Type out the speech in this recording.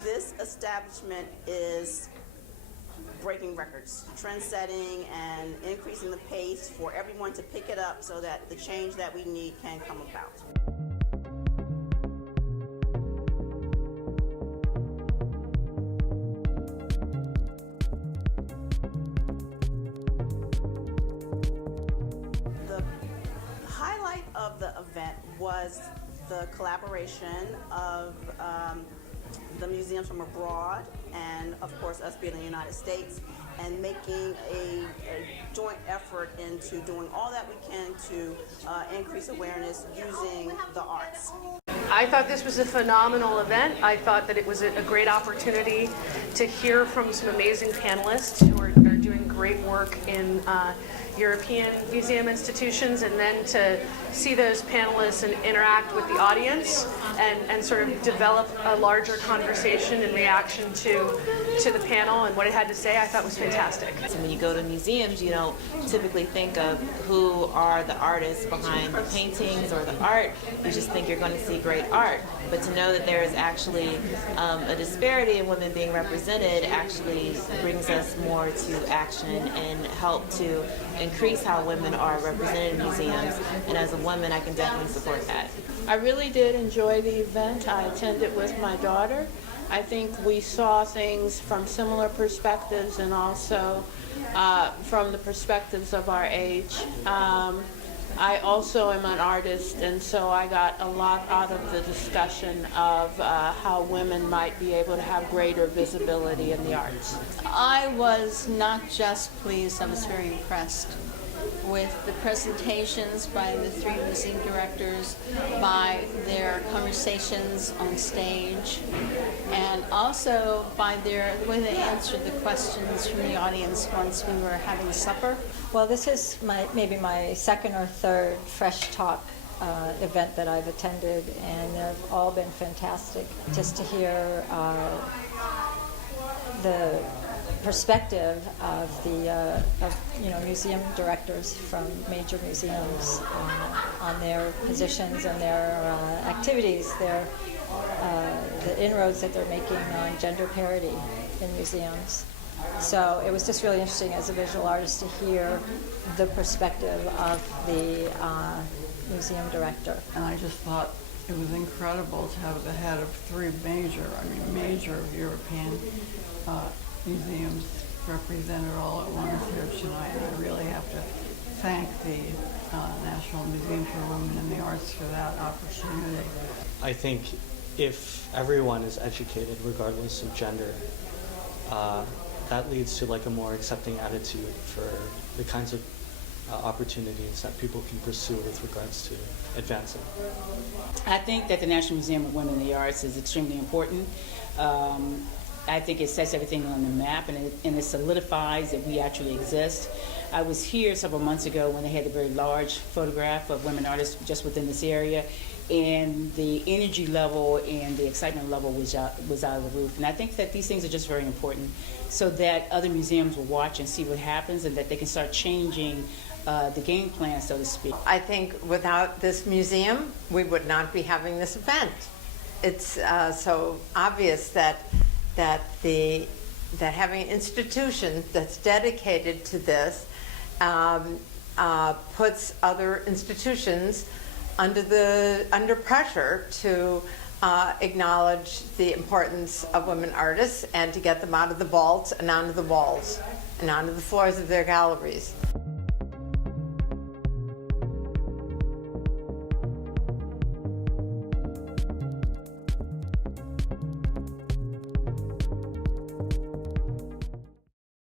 This establishment is breaking records, trend-setting, and increasing the pace for everyone to pick it up so that the change that we need can come about. The highlight of the event was the collaboration of the museums from abroad and, of course, us being in the United States, and making a joint effort into doing all that we can to increase awareness using the arts. I thought this was a phenomenal event. I thought that it was a great opportunity to hear from some amazing panelists who are doing great work in European museum institutions, and then to see those panelists and interact with the audience and sort of develop a larger conversation in reaction to the panel and what it had to say, I thought was fantastic. So when you go to museums, you don't typically think of who are the artists behind the paintings or the art. You just think you're going to see great art. But to know that there is actually a disparity in women being represented actually brings us more to action and help to increase how women are represented in museums. And as a woman, I can definitely support that. I really did enjoy the event. I attended with my daughter. I think we saw things from similar perspectives and also from the perspectives of our age. I also am an artist, and so I got a lot out of the discussion of how women might be able to have greater visibility in the arts. I was not just pleased, I was very impressed with the presentations by the three museum directors, by their conversations on stage, and also by the way they answered the questions from the audience once we were having supper. Well, this is maybe my second or third Fresh Talk event that I've attended, and they've all been fantastic. Just to hear the perspective of the museum directors from major museums on their positions and their activities, the inroads that they're making on gender parity in museums. So it was just really interesting as a visual artist to hear the perspective of the museum director. And I just thought it was incredible to have the head of three major European museums represented all at once here tonight. And I really have to thank the National Museum for Women in the Arts for that opportunity. I think if everyone is educated, regardless of gender, that leads to like a more accepting attitude for the kinds of opportunities that people can pursue with regards to advancing. I think that the National Museum of Women in the Arts is extremely important. I think it sets everything on the map, and it solidifies that we actually exist. I was here several months ago when they had a very large photograph of women artists just within this area, and the energy level and the excitement level was out of the roof. And I think that these things are just very important so that other museums will watch and see what happens, and that they can start changing the game plan, so to speak. I think without this museum, we would not be having this event. It's so obvious that having an institution that's dedicated to this puts other institutions under pressure to acknowledge the importance of women artists and to get them out of the vaults and onto the walls and onto the floors of their galleries.